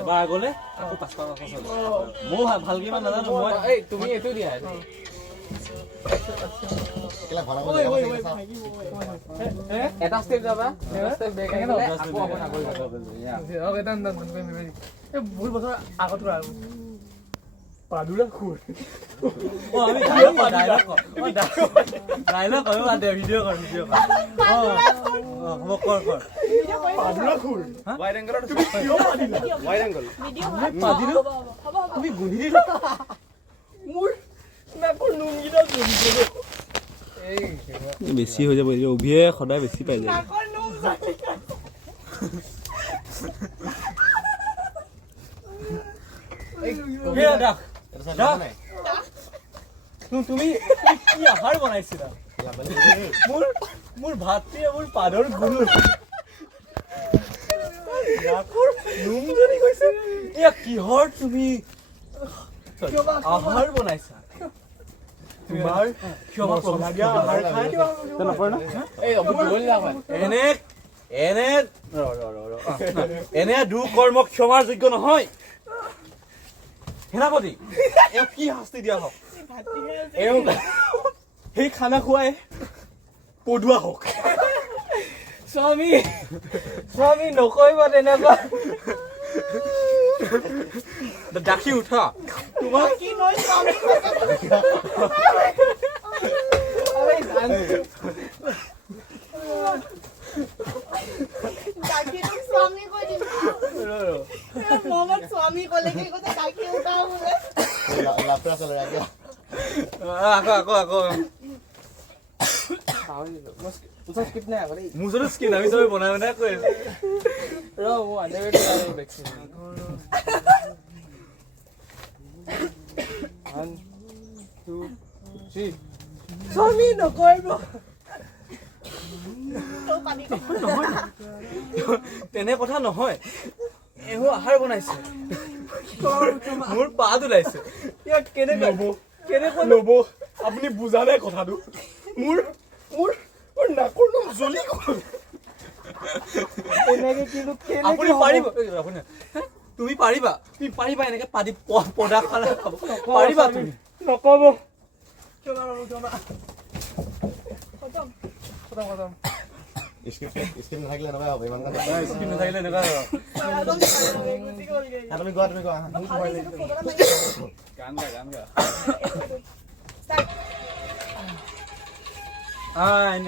এবাৰ আগলে আকৌ 500 মই ভালকে ইমান নাজানো মই তুমি এইটো দিয়া এটা স্টেপ যাবা এটা স্টেপ বেক আহিলে আকৌ আপন আগলৈ যাব ওকে ডান এই বহুত বছৰ আগত আৰু পাদুলা খুৰ ও আমি ডায়লগ কৰো দে ভিডিও কৰ হ'ব কৰ পাদুলা খুৰ ওয়াইড এঙ্গেলত ওয়াইড এঙ্গেল ভিডিও হ'ব তুমি গুনি দিলা মোৰ না কোন নুঙ্গিটা গুনি দিলো এই বেছি হৈ যাব এই অভিয়ে সদায় বেছি পাই যায় নাকৰ নুম এই দেখ তুমি কি আহাৰ বনাইছিলা মোৰ ভাতটিয়ে মোৰ পাদৰ গুৰু নাকৰ নুম জনি কৈছে এয়া কিহৰ তুমি আহাৰ বনাইছা তোমাৰ ক্ষমা প্ৰভু দিয়া আহাৰ খাই তো নপৰে না এই অবু বলি না এনে দু কৰ্ম ক্ষমাৰ যোগ্য নহয় সেনাপতি এও কি শাস্তি দিয়া হওক এও সেই খানা খুৱাই পদুৱা হওক স্বামী নকৰিবা তেনেকুৱা ডাকি উঠা তোমাক কি নয় স্বামী ডাকি তো স্বামী কৈ দিম মোহাম্মদ স্বামী কলে কি কথা ডাকি উঠা বলে লাফৰা চলে আকৌ উঠা স্কিপ নাই আগলে মুজৰ স্কিন আমি সবে বনাই বনাই কৈ আছে ৰ ও আন্ডাৰৱেট আৰু ভ্যাকসিন 1 2 3 স্বামী নকৰিব তেনে কথা নহয় এহো আহাৰ বনাইছে মোৰ পাদ ওলাইছে ইয়া কেনে নব আপুনি বুজা নাই কথাটো মোৰ নাকৰ নুম জ্বলি গ'ল এনেকে কিন্তু আপুনি পাৰিব তুমি পাৰিবা এনেকে পাদি পদা খালা খাব পাৰিবা তুমি নকব খতম স্কিপ নাথাকিলে নবা হ'ব ইমান কথা স্কিপ নাথাকিলে নবা হ'ব তুমি গোৱা গান গা স্টাৰ্ট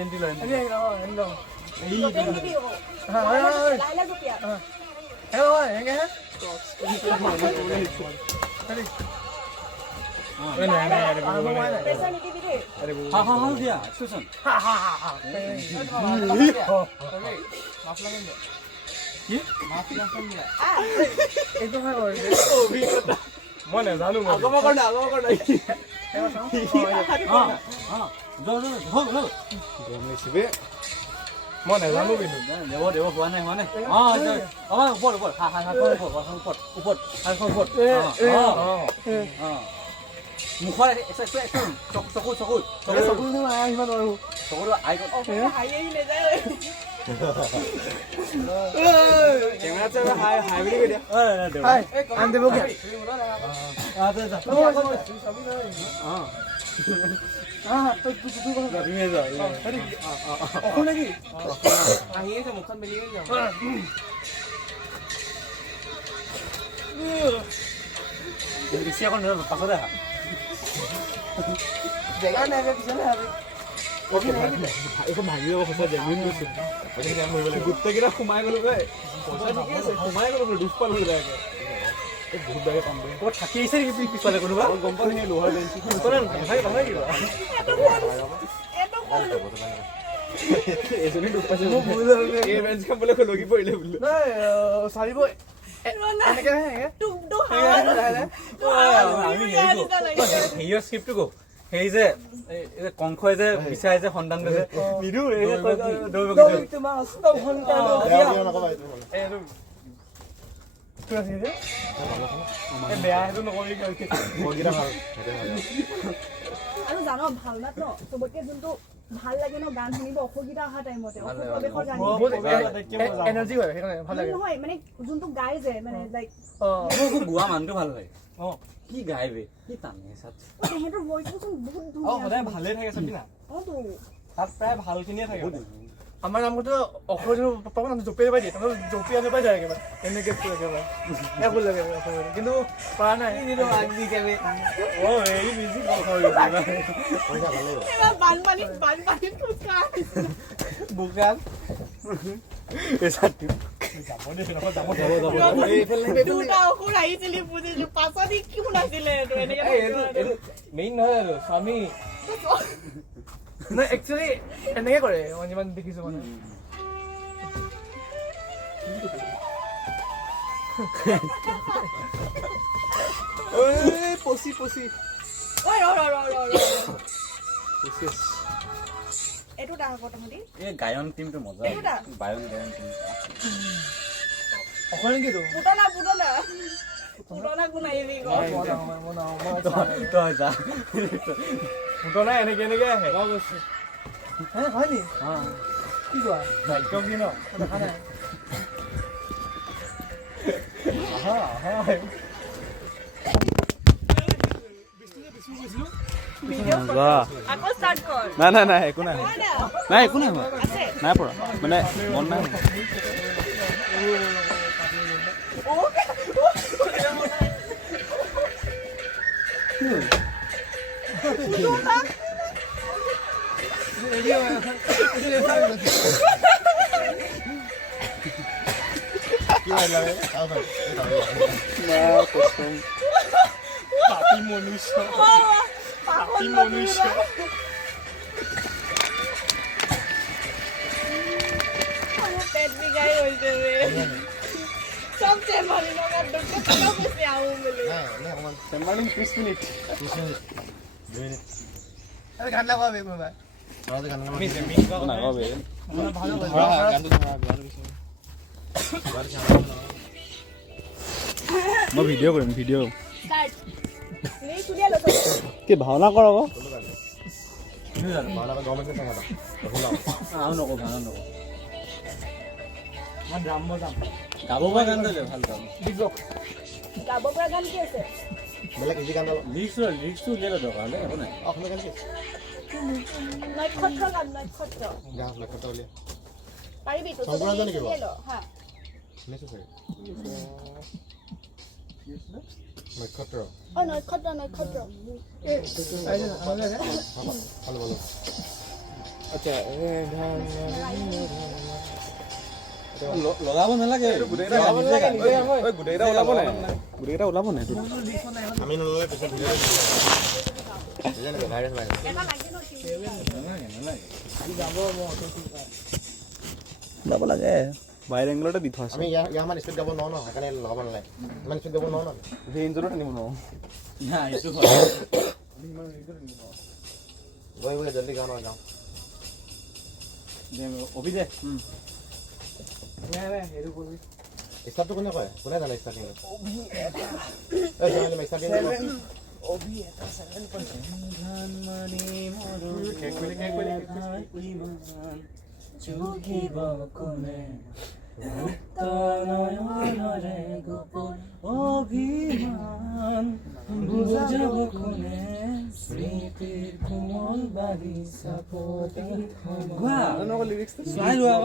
এন্ডি লো এই লাইলা গোপিয়া হেঙ্গে पैसा नहीं दी अरे हाँ दिया सुसन माफ लगन दे ये माफ लगन दे एक तो है और ओ भी पता मने जानू मैं आगो करना हां जो हो गमले सिबे मने जानू भी देव हुआ नहीं हां ऊपर ऊपर हां মুখৰ একদম চকু নাই ইমান আৰু চকুটো আই নে যায় কেমেৰা চাই হাই বুলি কৈ দিয়া হাই আন দেব কি তুমি যা অকো নেকি আহি আছে মুখখন মেলি যাও বেছি এখন পাছতে আহা জেগা নাই পিছনে আবি এখন ভাগি যাব খসা জেমিন গৈছে গোটেইকেইটা সোমাই গ'লো গৈ পইচা ঠিকে আছে সোমাই গ'লো দুখ পালো লাগে বহুত বেয়া কাম কৰে ক'ত থাকি আহিছে নেকি পিছফালে কোনোবা গম পোৱা নাই লোহাৰ বেঞ্চি কোনে নহয় কিবা এজনী দুখ পাইছে এই বেঞ্চ খাম বোলে লগি পৰিলে বোলে নাই চাৰিব এনেকে হে টুক আমি হেৰিৰ স্ক্ৰিপ্টটো কো সেই যে কংখই যে বিচাই যে সন্তান যে নিদু তোমাৰ অষ্টম সন্তান বেয়া সেইটো নকবি জানো ভাল না তো চবতকে যোনটো ভাল লাগে ন গান শুনিব অসুবিধা অহা টাইমতে অসুবিধাৰ গান এনাৰ্জি হয় সেইকাৰণে ভাল লাগে নহয় মানে যোনটো গাই যে মানে লাইক মোৰ গোৱা মানুহটো ভাল লাগে কি গাইবে কি টানে সাত তেহেঁতৰ ভইচটো চোন বহুত ধুনীয়া সদায় ভালে থাকে চাবি না তো তাত প্ৰায় ভালখিনিয়ে থাকে আমাৰ নামটো অসমীয়া পাব না জপিয়াই পাই দিয়ে তাৰমানে জপিয়াই পাই যায় একেবাৰে এনেকৈ একেবাৰে ভুল লাগে কিন্তু পৰা নাই এই বিজি বানপানীত বোকান মেইন নহয় আৰু স্বামী নাই একচুৱেলি এনেকে কৰে মই যিমান দেখিছো মানে পচি এইটো ডাঙৰ প্ৰথমতে এই গায়ন টিমটো মজা গায়ন টিম অকল নেকি পুতনা কোন আহিবি তই যা ঘটনা এনেকে আহে হয় নি কি কোৱা দায়িত্ব কি ন দেখা নাই নাই একো নাই একো নাই নাই পৰা মানে মন নাই পেট বিগাই হৈছে সব চেমালি লগা ডক্টৰ কথা কৈছে আও বুলি চেম্বাৰলিং 30 মিনিট আরে গান লাগাবে বাবা আমি জমিন নাগাবে ভালো গানটো মই ভিডিঅ' কৰিম ভিডিঅ' কি ভাওনা কৰ আকৌ গাব পৰা গান দিলে ভাল গান গাব পৰা গান কি আছে লিৰিক্সটো উলিয়ালে দৰকাৰ হ'লে একো নাই নক্ষত্ৰ পাৰিবি তো হা নক্ষত্ৰ নক্ষত্ৰ আচ্ছা লগাব নালাগে গোটেইকেইটা ওলাব নাই আমি নল'লে পিছত যাব লাগে বাইৰ এংগলতে দি থোৱা আছে আমি ইয়াৰ মান স্পীড গাব নোৱাৰো ন সেইকাৰণে লগাব নালাগে ইমান স্পীড গাব নোৱাৰো ন সেই ইঞ্জনত আনিব নোৱাৰো নাই এইটো গৈ জলদি গাওঁ নহয় যাওঁ অভি দে ষ্টাৰ্টটো কোনে কয় কোনে জানে ষ্টাৰ্টিং চুকিব কোনে নয়নৰে গোপন অভিমান বুজাব কোনে স্মৃতিৰ কোমল বাগিচা পতি চাই লোৱা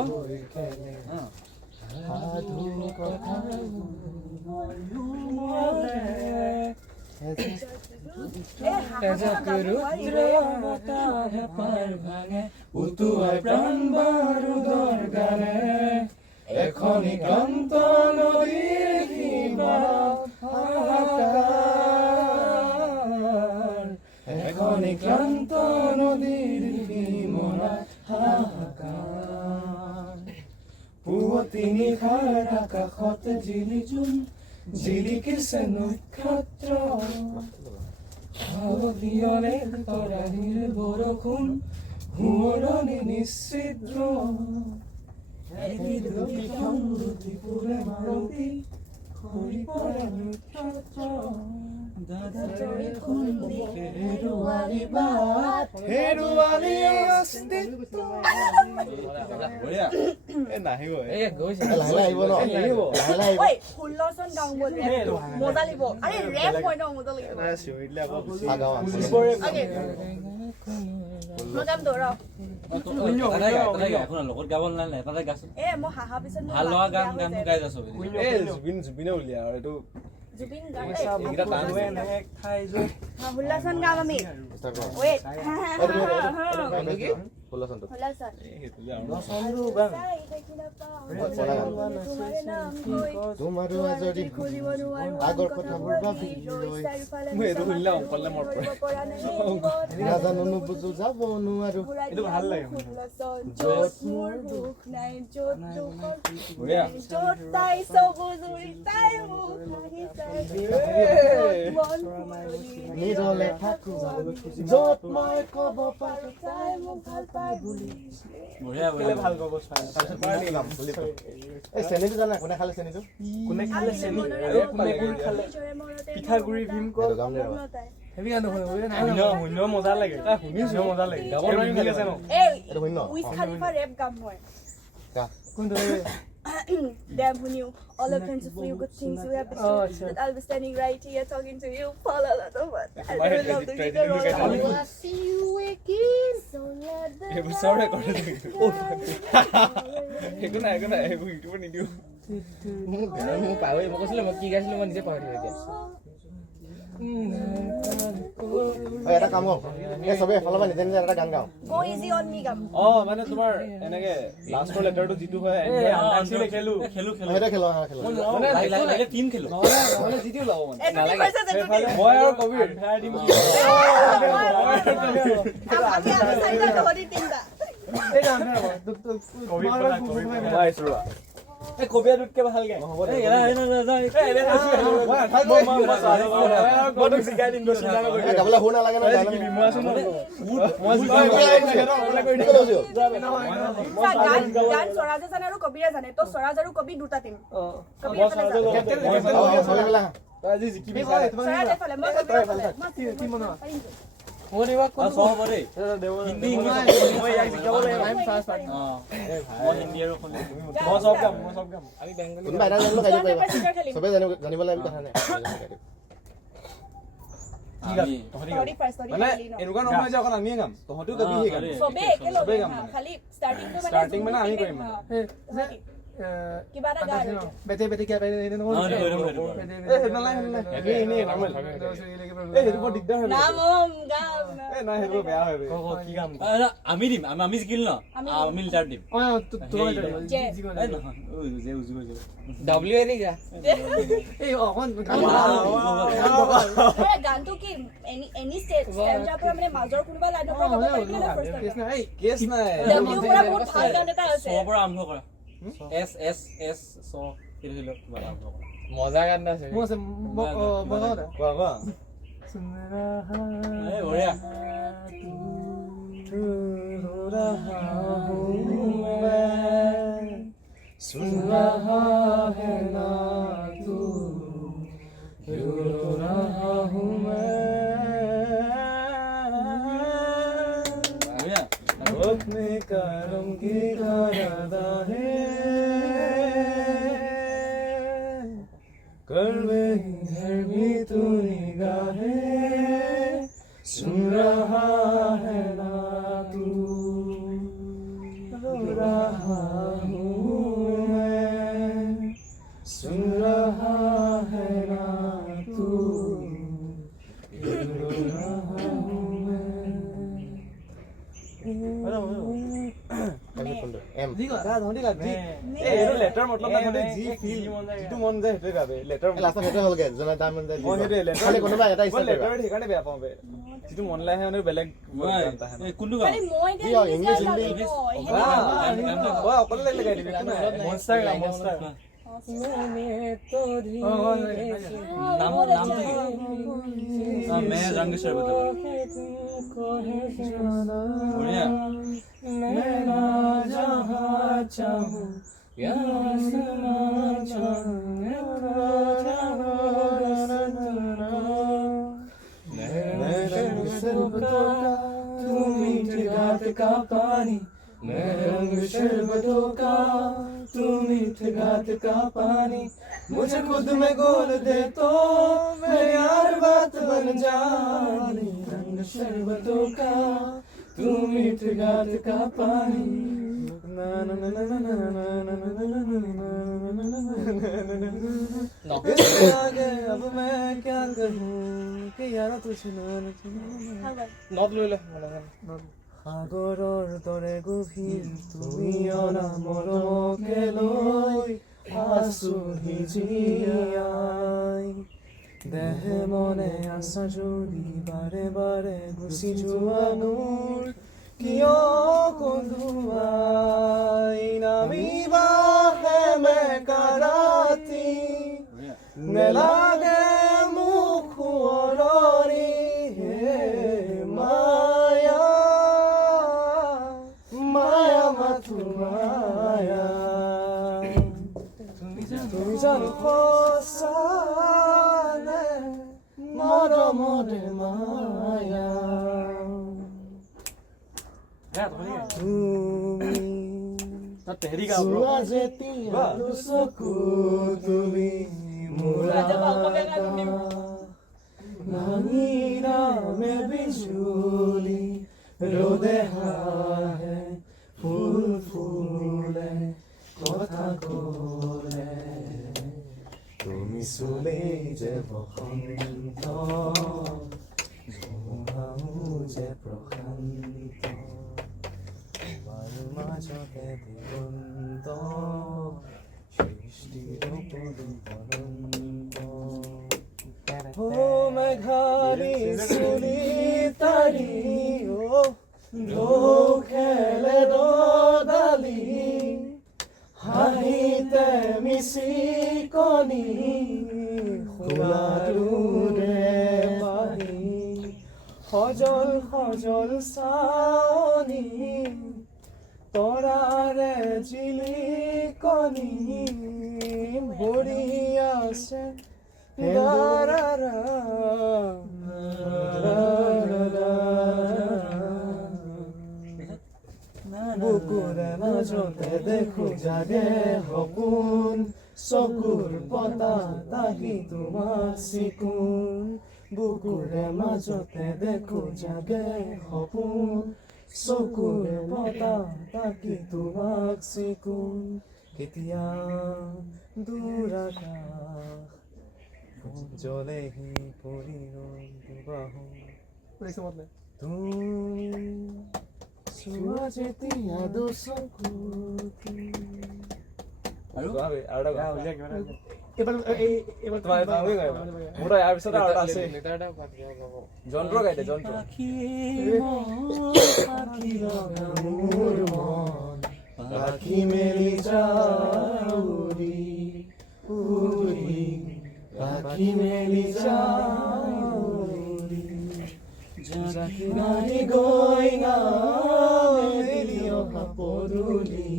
সাধু কথা উতুৱাই প্ৰাণ বাৰুদৰ গানে এখনি ক্লান্ত নদীৰ হাহাকাৰ এখনি ক্লান্ত নদীৰ মনা হাহাকাৰ পুৱতি নিশাৰ আকাশত জিলিজোন জিলিকিছে নক্ষত্ৰ অবিহনে তৰাহীৰ বৰষুণ সোঁৱৰণি নিশ্চিদ্ৰ এবিধুতি সমৃদ্ধি ফুলে মালতী সৰি পৰা নক্ষত্ৰ বঢ়িয়া এ নাহিব লাহে লাহে আহিব ন লাহে লাহে আহিব ঐ ষোল্লজন গাওঁ বল ৰেপ মজা লাগিব আৰে ৰেপ হয় ন মজা লাগিব চিঞৰি দিলে আকৌ গাওঁ অকে মই গাম দৌৰ এখন লগত গাব নালাগে তাতে গাচোন এ মই হাহা পিছত ভাল লগা গান গান গাই যাছো এ জুবিনে উলিয়া আৰু এইটো জুবিন গান এইকেইটা টানুৱে নাহে খাই যোৱা ষোল্লজন গাম আমি ষ্টাৰ্ট কৰ ৱেট ষোল্লজনটো ষোল্লজন তোমাৰ যদি আগৰ কথাবোৰ ভাবি লৈ মই এইটো শুনিলে অংকলে মনত পৰে নাজানো নুবুজো যাব নোৱাৰো এইটো ভাল লাগে য'ত মোৰ সুখ নাই য'ত দুখৰ বঢ়িয়া য'ত তাই চকুজুৰি তাই মোক হাঁহি চাই মন নিৰলে থাকো য'ত মই ক'ব পাৰো তাই মোক ভাল পায় বুলি বঢ়িয়া কেলে ভাল পাব তাৰপিছত পাৰ্টি গাম বুলি কয় এই চেনিটো জানা কোনে খালে চেনিটো কোনে খালে চেনি কোনে গুড় খালে পিঠাগুড়ি ভীম ক সেইটো গাম দে ৰবা হেভি গান দেখোন শুনিব মজা লাগে শুনিছো মজা লাগে গাব মিলি আছে ন এই এইটো শুনি ন উইজ খালিফা ৰেপ গাম মই গা কোনটো Damn, who knew all the plentiful good things you have been doing, that I'll be standing right here talking to you, fall a lot of what. I really love the video. I see you again, so let the এইবোৰ চব record একো নাই এইবোৰ ইউটিউবত নিদিওঁ মোক পাহৰি মই কৈছিলো মই কি গাইছিলো মই নিজে পাহৰি এতিয়া এটা কাম কৰ এই চবে এফালৰ পৰা নিজে নিজে এটা গান গাওঁ Go easy on me, gum. মানে তোমাৰ এনেকে লাষ্টৰ লেটাৰটো যিটো হয় খেলো খেলো সেইটো খেলো খেলো লাগে টিম খেলো মানে যিটো ল'ব মানে মই আৰু কবিৰ দিম এই গান এই কবিয়াটোতকে ভালকে হ'ব দে গাবলৈ শুন নালাগে ন গান স্বৰাজে জানে আৰু কবিৰে জানে তো স্বৰাজ আৰু কবি দুটা টিম আজি জিকিবি স্বৰাজ এফালে মই কবিৰ এফালে হিন্দী মই ইয়াক জিকাব লাগিব হিন্দী আৰু মই চব গাম আমি বেংগলী কোনোবা এটা জানিব গাই দিব পাৰিবা চবে জানিব লাগিব কথা নাই মানে এনেকুৱা নহয় যে অকল আমিয়ে গাম তহঁতিও গাবি সেই গান চবে একেলগে খালি ষ্টাৰ্টিংটো মানে আমি কৰিম কিবা এটা গান বেতে বেতে কি গাই সেইটো নহয় সেইটো দিগদাৰ হয় নাম গাম নাই সেইটো বেয়া হয় কি গাম আমি দিম আমি জিকিল ন আমি লিটাৰ দিম ডব্লিউ এ নিগা এই অকন গানটো কি এনি ষ্টেঞ্জাৰ পৰা মানে মাজৰ কোনোবা লাইনৰ পৰা গাব পাৰিলে না ফাৰ্ষ্ট টাইম কেছ নাই ডব্লিউ পৰা বহুত ভাল গান এটা আছে সবৰ পৰা আৰম্ভ কৰা এস এস এস স কিলো তোমাৰ আৰম্ভ কৰা মজা গান আছে মোৰ আছে বগাও দা কোৱা এই বঢ়িয়া सुन रहा है ना तू रो रहा हूँ मैं अपने करम की गादा है कर में इधर भी तू निगाहे सुन रहा है ना तू रो रहा सुन रहा है ना तू रो रहा हूँ এম এইটো লেটাৰ মতলব নাথাকে যি ফিল যিটো মন যায় সেইটোৱে গাবে লেটাৰ লাষ্টত সেইটোৱে হ'লগে যোনে তাৰ মন যায় সেইটোৱে খালি কোনোবা এটা মই ইচ্ছা লেটাৰ সেইকাৰণে বেয়া পাওঁ বে যিটো মন লাগে মানে বেলেগ কোনটো গান খালি মই কি হয়, ইংলিছ, হিন্দী? অকলে লগাই দিবি একো নাই মনষ্টাৰ গাম মনষ্টাৰ मैं रंग शरबत बढ़िया मैं ना जहाँ चाहूँ या आसमां चाहूँ का पानी मैं रंग शरबतों का तू मीठे घाट का पानी मुझे खुद में घोल दे तो मैं यार बात बन जानी रंग शरबतों का तू मीठे घाट का पानी ना ना ना ना ना ना ना ना आगे अब मैं क्या कहूँ कि यार तुझे ना नॉट ले ले সাগৰৰ দৰে গভীৰ তুমি অনা মৰমকে লৈ আছোহি জীয়াই দেহে মনে আছা যদি বাৰে বাৰে গুচি যোৱা মোৰ কিয় কন্দুৱাই নামিবা সেমেকা ৰাতি নেলাগে মোক শুৱৰণি হে মায়া মায়া তুমি জানো সঁচানে মৰমৰে মায়া তুমি চোৱা যেতিয়া চকু তুমি মোৰ ভাঙিৰা মে বিজুলি ৰ'দে হাহে ফুল ফুলে কথা ক'লে তুমি চুলে যে বসন্ত ধুমাও যে প্ৰশান্ত তোমাৰ মাজতে দিগন্ত সৃষ্টিৰ অনন্ত ও মেঘালী চুলি তাৰি ঢৌ খেলে দদালি হাঁহিতে মিচিকনি খোলাটোৰে বাহি সজল সজল চাৱনি তৰাৰে জিলিকনি ভৰি আছে দাৰাৰা বুকুৰে মাজতে দেখো জাগে সপোন চকুৰ পতা তাকি তোমাক চিকুণ বুকুৰে মাজতে দেখো জাগে সপোন চকুৰ পতা তাকি তোমাক চিকুণ কেতিয়া দূৰ আকাশ জলেহি পৰিবাহু তুমি চোৱা যেতিয়া দুচকু আৰু এটা এবাৰ তোমাৰ মোৰ ইয়াৰ পিছত আৰু আছে যন্ত্ৰ গাইতে যন্ত্ৰ মোৰ মন পাখি মেলি যাউৰি উৰি পাখি মেলি যাউৰি জাকিনাই গৈ নামেলি অহা পদূলি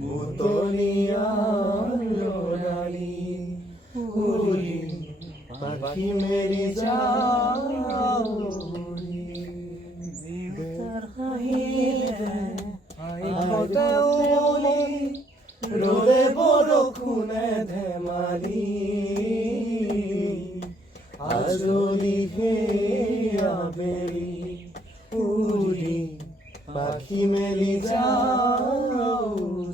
বুটলিয়া লৰালি উৰি পাখি মেলি যাউৰি দেউতাৰ হাঁহিলে আইহঁতে উমলি ৰ'দে বৰষুণে ধেমালি আজলি হে আবেলি উৰি পাখি মেলি যাউৰি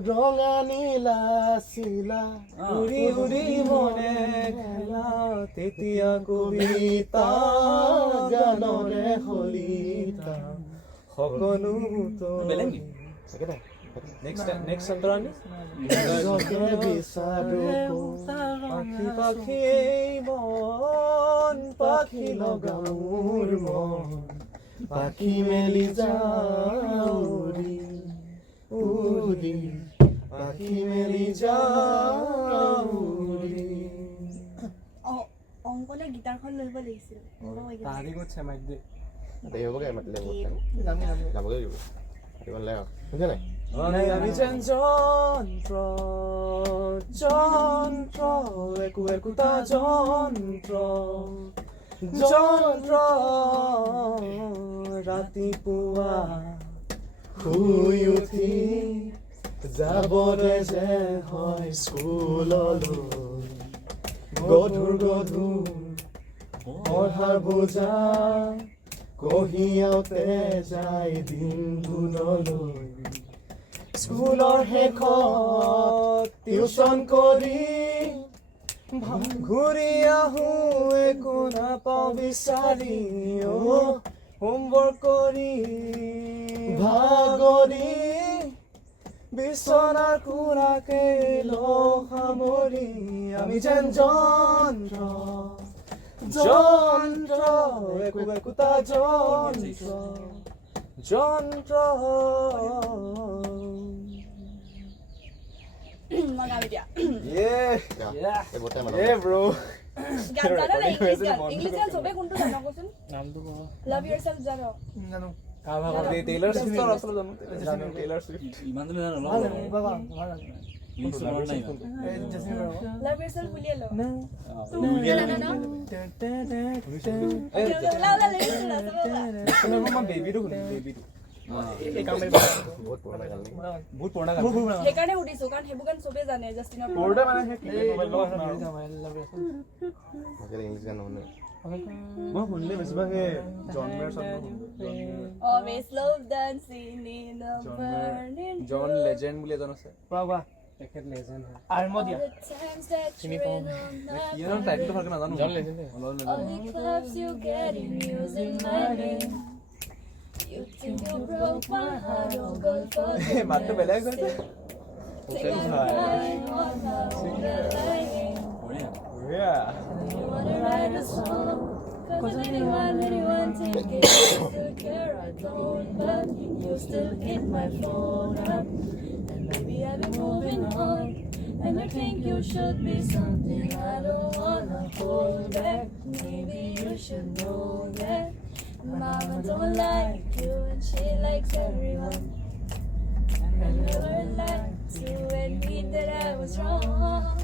ৰঙা নীলা চিলা উৰি উৰি মনে খেলা তেতিয়া কবিতা গানৰে হলিতা সকলো নেক্সট চন্দ্ৰানী বিচাৰো পাখি পাখি মন পাখি লগামোৰ মন পাখি মেলি যাউৰি উৰি পাখি মেলি যাউৰি অংকলে গিটাৰখন লৈ আহিব লাগিছিল তাৰি ক'ত চেমাইক দে দেই হ'বগে মাতিলে যাম যাবগৈ লাগিব শুনিছা নাই আমি যেন যন্ত্র যন্ত্র একো একোটা যন্ত্র যন্ত্র ৰাতিপুৱা শুই উঠি যাবৰে যে হয় স্কুললৈ গধুৰ গধুৰ পঢ়াৰ বোজা কঢ়িয়াওঁতে যায় দিনগুণলৈ স্কুলৰ শেষত টিউচন কৰি ঘূৰি আহোঁ একো নাপাওঁ বিচাৰি হোমৱৰ্ক কৰি ভাগৰি বিচনাৰ কোৰাকে সামৰি আমি যেন যন্ত্ৰ যন্ত্ৰ একো একোটা যন্ত্ৰ যন্ত্ৰ মই গাম এতিয়া এই গোটেই মানুহ bro গান জানা না ইংলিশ গান চবে কোনটো জানো কোচোন নামটো কোৱা লাভ ইয়োৰসেল্ফ জানো জানো টেইলাৰ ছুইফ্টৰ আচল জানো টেইলাৰ ছুইফ্ট ইমান দিন জানো ভাল বাবা ভাল ইংলিছ মন নাই লাভ ইয়োৰসেল্ফ বুলিয়ে লো মই বেবিটো শুনিম বেবিটো এই কাম বহুত পুৰণা গান বহুত পুৰণা গান সেইকাৰণে সুধিছো কাৰণ সেইবোৰ গান চবে জানে জাষ্টিনৰ পুৰণা মানে ইংলিছ গান শুনে মই শুনিলে বেছিভাগ জন মেয়াৰ চন always love dancing in the burning জন লেজেণ্ড বুলি এজন আছে কোৱা তেখেত লেজেণ্ড হয় আৰ্মদিয়া চিনি পাওঁ কি নাম টাইটেলটো ভালকৈ নাজানো জন legend all the clubs you get in using my name you think you broke my heart oh God for এই মাতটো বেলেগ হৈছে বঢ়িয়া you wanna write a song cause anyone take it I still care I don't but you still hit my phone up and maybe I've been moving on and I think you should be something I don't wanna hold back maybe you should know that Mama don't like you and she likes everyone and never lied to admit that I was wrong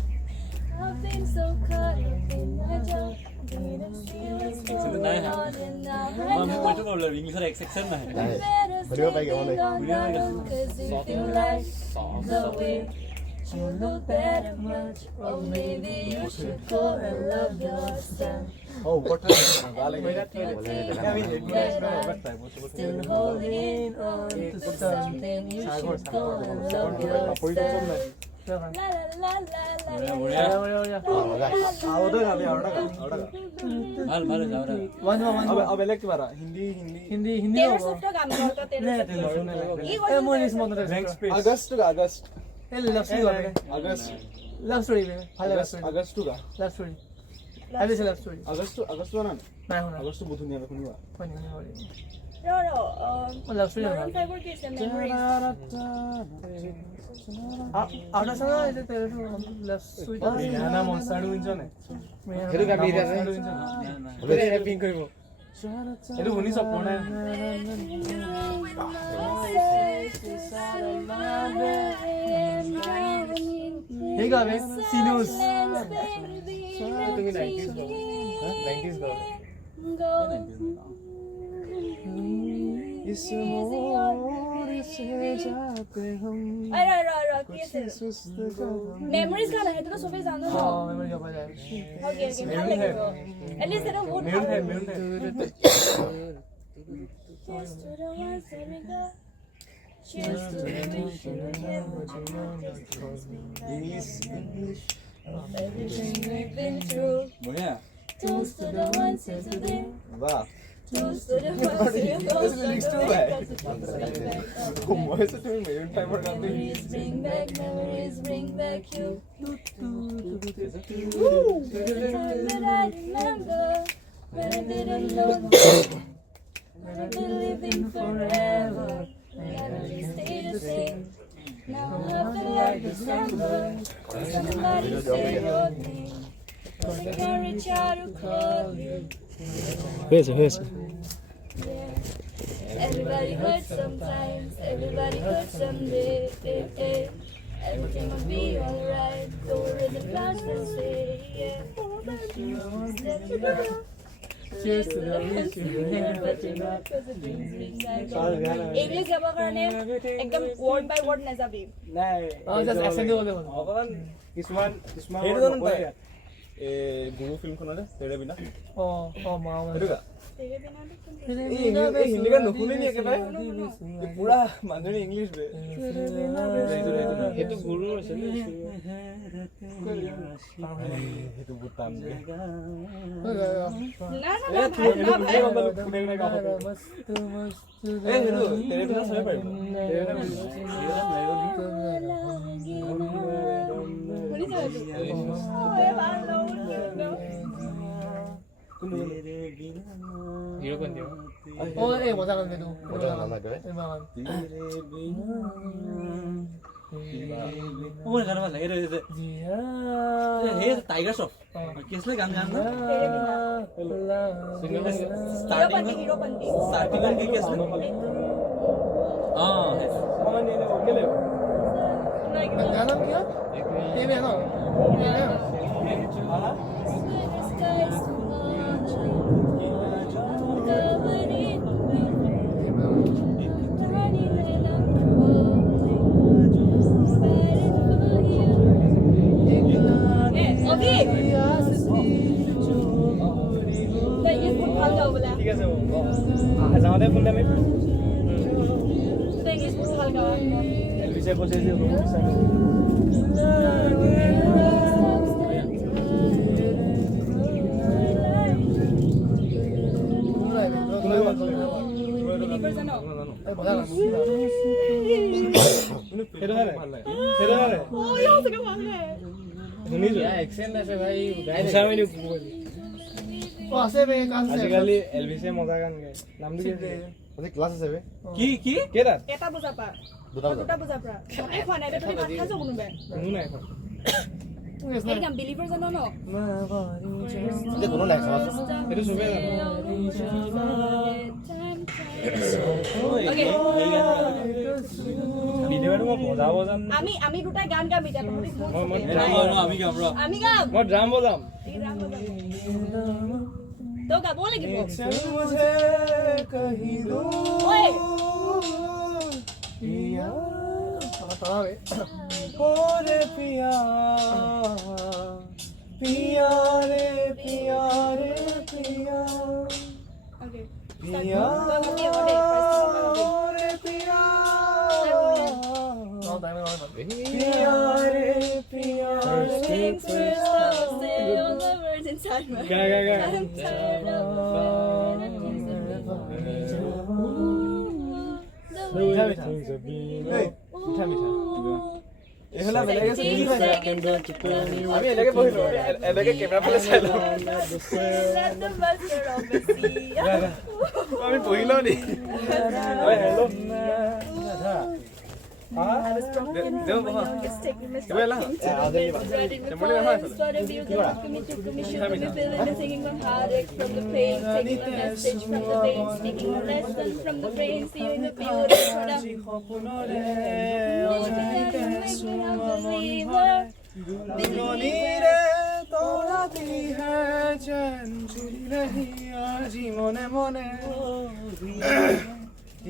I've been so caught up in my job didn't see what's going on and now I মই know মইতো problem ইংলিছৰ এক section নাই better Video by stay Gavon, like, on my own cause if you like the way you look better much oh maybe you should go and love yourself oh what still holding on to something you should go and love yourself la la la la la বঢ়িয়া ভাল ভাল যাও রে বেলেগ কিবা Hindi Hindi Hindi Hindi Taylor Swift का गाना होता Taylor Swift আগষ্ট এই লাভ স্টোরি করে আগষ্ট লাভ স্টোরি ভালো আগষ্ট কা লাভ স্টোরি আরে সে লাভ স্টোরি আগষ্ট না না হনা আগষ্ট বহুত ধুনিয়া শুনিবা লাভ স্টোরি Maroon 5 और किस memories আউট আছে না এটা তেরে লাভ স্টোরি গানা মনস্টার উইনছ না হেতু গাবি আছে বলে পিং করিব হেতু শুনিছ পনা এই গাবে সিনুস তুমি 90s গাও इस मोड़ से जाते हम memories गाना है तो सोफे जानो ना मेमोरी का बजाय ओके ভাল লাগিব at least এটা বহুত ভাল Cheers to the ones that we got Cheers to the wish you never of everything we've been through বঢ়িয়া Toast to the ones here today वाह Toast to the ones here मैं से तुम्हें मेरे timer कर दी Memories bring back you Time that I remember when I didn't know when I've been living forever when I stay the same now I feel like December somebody say your name but I can't reach out to call you Yeah. Everybody hurts sometimes, everybody hurts someday. Everything will be alright. Go with the clouds and say, yeah. Cheers to the wish you here, but you're not, 'cause the dreams bring back. English যাবৰ কাৰণে একদম word by word নাযাবি। নাই just accent দিব লাগিব। অকমান কিছুমান সেইটো জানো পাই গুৰু ফিল্মখনতে তেৰে বিনা সেইটো গা এই হিন্দী গান নুশুনি নি একেবাৰে পুৰা মানুহে ইংলিছ বে সেইটো গুৰু আছে সেইটো বুটাম বে না ভাই এই হেৰু তেৰে বিনা চাই পাৰিব হিৰো কোন দিও মজা নাম এইটো ওই গান ভাল লাগে রে হে টাইগার শ্রফ কিসলে গান গান না স্টার্টিং কি কিসলে हां মানে এনে ওকেলে গান নাম কি হয় এই বে না ঠিক আছে যাওঁতে ফোন দামে এলভিছে কৈছে যে ৰুম বিচাৰে আজিকালি এলভিছে মজা গান গায় নামটো কি আজি ক্লাছ আছে বে কি কি কেটা এটা বুজা পা দুটা দুটা বুজা পা এই খোৱা নাই তুমি ভাত খাইছো কোনোবাই কোনো নাই এখন একদম বিলিভাৰ জানো ন যে কোনো নাই চাবাচোন সেইটো চবেই জানে ভিডিঅ'টো মই বজাব যাম আমি দুটা গান গাম এতিয়া আমি গাম ৰ আমি গাম মই ড্ৰাম বজাম তো গাব লাগিব मुझे कहीं दो ঐ पिया ओरे पिया पिया रे पिया रे पिया ओके पिया रे पिया पिया रे पिया Things were slow, say all the words inside my Ga, ga, ga. I'm tired of এইহলা বেলেগে আমি এনেকে বহিলো এনেকে কেমেৰা ফালে চাই লওঁ আমি বহিলো নি hello' I was drunk in the morning, just taking my Well, stocking to the bed, riding my bike, started music, should be feeling and singing my heartache from the pain, taking a message from the veins, taking a lesson from the brain, seeing the beauty for the believer. तोड़ती है चैन चुरी नहीं आज मने मने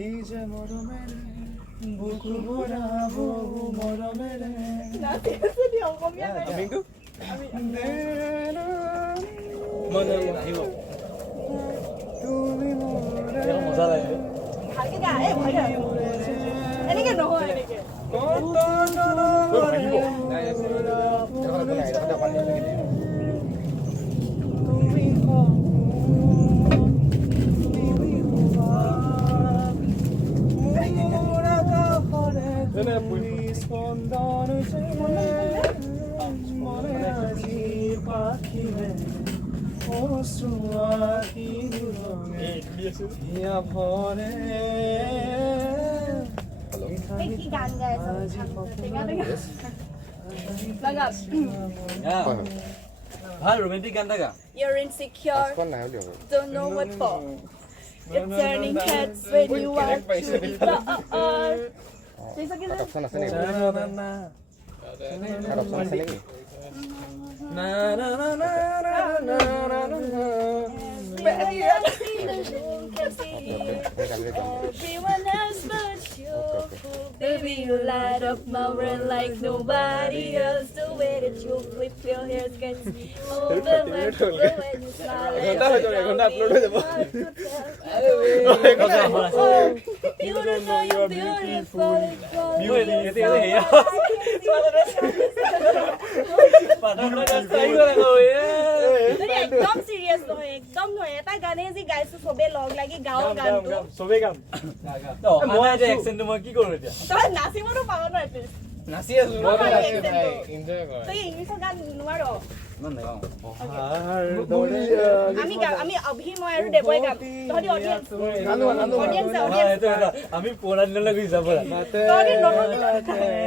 इजे मरो मेरे बुकु बोराबो मरो मेरे আমিটো मने আহিব তুমি মোরে মজা লাগে ভালকে গা এ ভয় খায় এনেকে নহয় এনেকে কত আহিব স্পন্দন মনে আজি পাখি অশ্রুয়াকি ইয়া ভরে এই কি গান গায় টেঙা টেঙা লাগা ভাল ৰোমান্টিক গান গা You're insecure, কোন নাই হলি don't know what for. It's turning heads when you walk through the door. Option আছে নেকি তাত অপশ্যন আছে নেকি না না না না না না না Everyone else but you. Baby, you light up my world like nobody else. The way that you flip your hair gets me over when you smile. You don't know you're beautiful. একদম serious নহয় একদম নহয় এটা গানে যি গাইছো সবে লগ লাগি গাওৰ গানটো সবে গাম মই এটা এক্সেন্ট মই কি কৰো এতিয়া তই নাচিবতো পাব ন এটলিষ্ট নাচি আছো মই নাচি ভাই এনজয় কৰ তই ইংলিছৰ গান নোৱাৰ আমি আমি অভি মই আৰু দেৱই গাম তহঁতি অডিয়েন্স আমি পুৰণা দিনলৈ গুচি যাব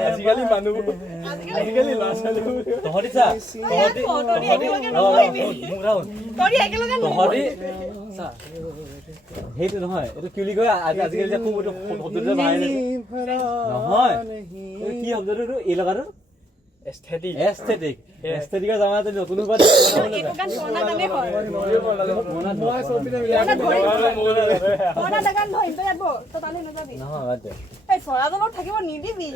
আজিকালি মানুহবোৰ আজিকালি ল'ৰা ছোৱালীবোৰ তহঁতি চা তহঁতি চা সেইটো নহয় এইটো কি বুলি কয় আজিকালি যে খুব শব্দটো মাৰে নহয় কি শব্দটো এই লগাটো এস্থেটিক জামাতে নতুন উপায় এইটো গান পুৰণা গানে হয় পুৰণা গান নহয় তই ইয়াত তই তালৈ নাযাবি নহয় বাদ দে এই চৰাজনত থাকিব নিদিবি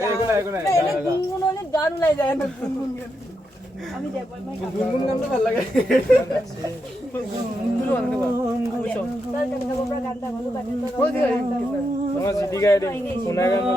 এনে গুণগুণনি গান ওলাই যায় আমি দেৱই মই গুনগুন গানটো ভাল লাগে তই কেনেকৈ পৰা গান এটা বলো পাতে মই জিডি গাই দিম শুনা গান হ'লে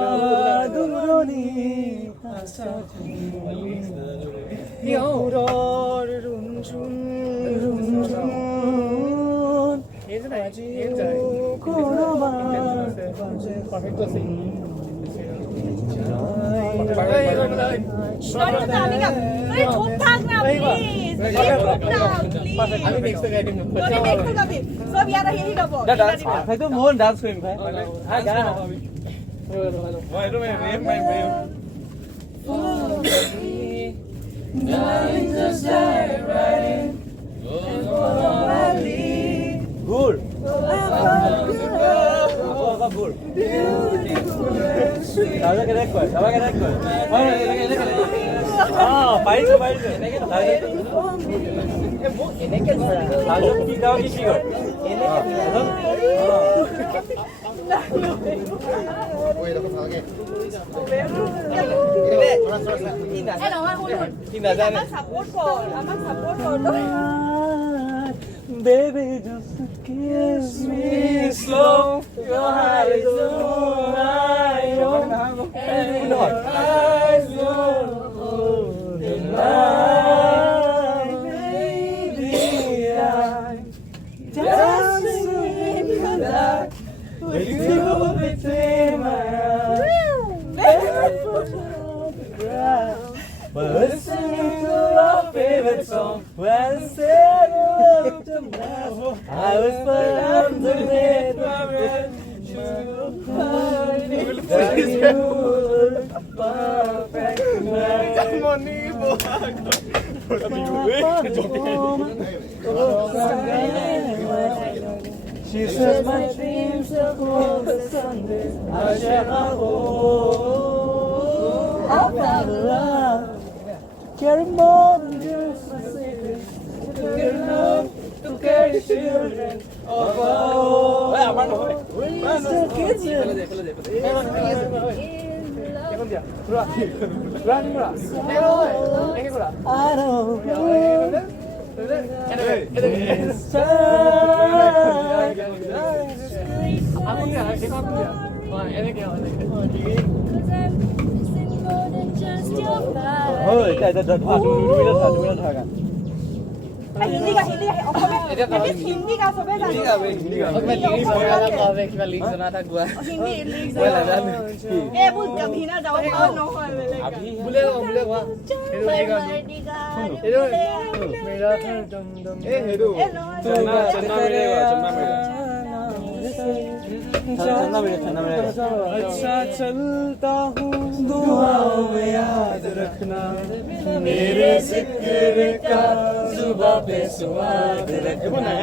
আমি চুপ থাক না প্লিজ আমি নেক্সট গাই দিম তই নেক্সট গাবি সব ইয়াত আহি গাব সেইটো মই ডান্স কৰিম ভাই মই এইটো ৰেপ মাৰিম ৰেপ গুড গুড দাদা কেনেকৈ কয় দাদা কেনেকৈ কয় পাৰিছো পাৰিছো এনেকে কি গাওঁ কি কয় ওই দেখো ভাগে কি নাজানে সাপোর্ট কর আমাক সাপোর্ট কর Baby, just kiss me slow. Your eyes on my own. And your eyes on the light. Baby, I'm dancing in the dark with you between my arms. Barefoot on the ground. We're listening to our favorite song. When instead of the mouth, I was put on the bed. Perfect. She says my dreams are full of Sunday. I share my whole of our love. Carry more than just my secrets. Good enough to carry children of our own. We're still kids. I don't know. It's Hindi গা হিন্দি গা সবে জানে কিবা link জনা এটা গোৱা হিন্দি এ বুল গাভিনা যাও নহয় বুলে গোৱা এইটো মেৰা দম দম এ হেৰু এ নহয় চন্না মেৰে अच्छा चलता हूँ दुआओं में याद रखना मेरे जिक्र का जुबां पे स्वाद रखना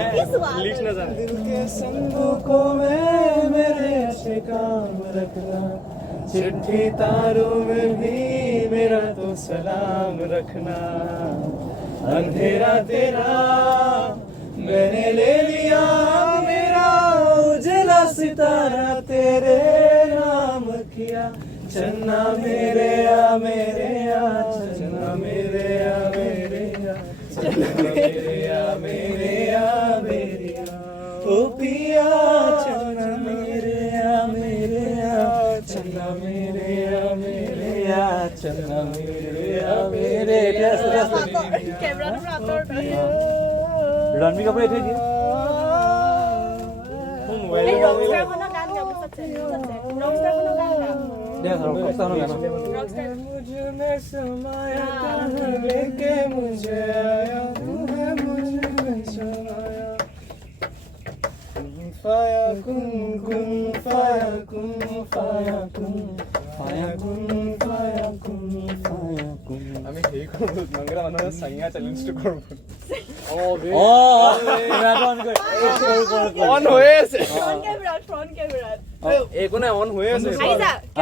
दिल के संदूकों में मेरे अच्छे काम रखना चिट्ठी तारों में भी मेरा तो सलाम रखना अंधेरा तेरा मैंने ले लिया मेरा उजला सितारा तेरे नाम किया चन्ना मेरे आ चन्ना मेरे आ चन्ना मेरे आ ओ पिया चन्ना मेरे आ चन्ना मेरे आ चन्ना मेरे आ कैमरा तो रातों रणबीर कपूर इथे দিয়ে এই রকস্টার কোনো গান গাবো সচ্ছে রকস্টার কোনো গান গাও দে রকস্টার গান রকস্টার मुझ में समाया कहाँ लेके मुझे आया तू है मुझ में समाया फाया कुन कुन फाया कुन फाया कुन फाया कुन फाया कुन फाया कुन আমি হেই করব মঙ্গলা মানুষ সাইয়া চ্যালেঞ্জটো করব অন হয়ে আছে ফ্রন্ট ক্যামেরা একো নাই অন হয়ে আছে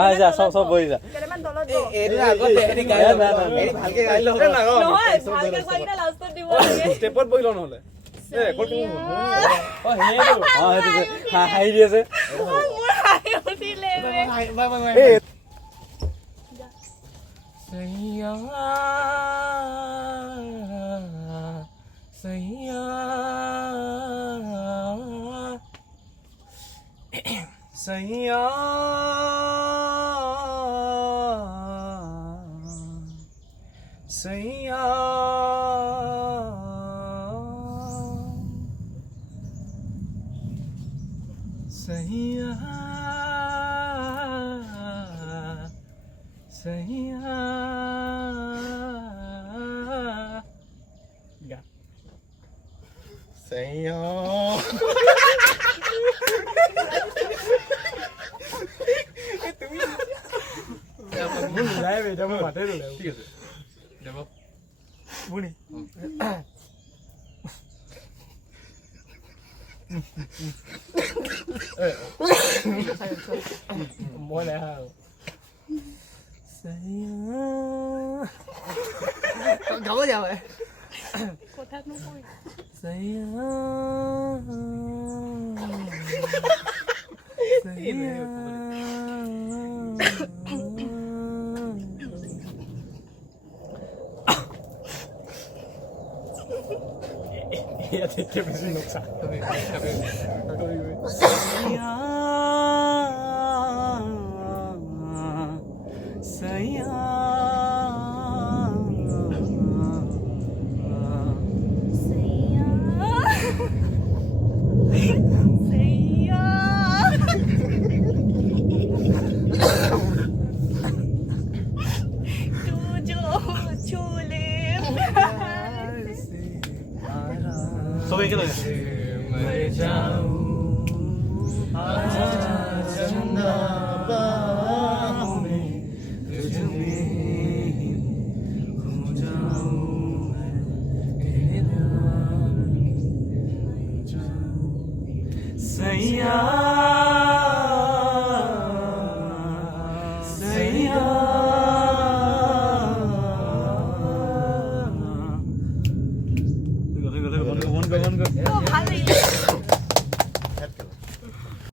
আই যা সব বই যা কেমান দলত এর আগতে হেৰি গাই এই ভালকে গাইলে হলে না নহয় ভালকে গাইলে লাষ্টত দিব লাগে স্টেপত বইল নহলে এ ৰেকৰ্ড কৰিব হাই দি আছে মোৰ হাই উঠিলে सैया सैया सैया सैया सैया सैया सैया লাইভ এটা মই মাতে দিলে ঠিক আছে যাব বুনি মই না सैया गाओ जाओ কথা নকই सैया या ठीक है बिजली नुकसान सैया सैया সবাই কে লাগে मर जाऊं आजा चंदा बाहों में तुझ में खो जाऊं मैं तेरे नाम सैया सैया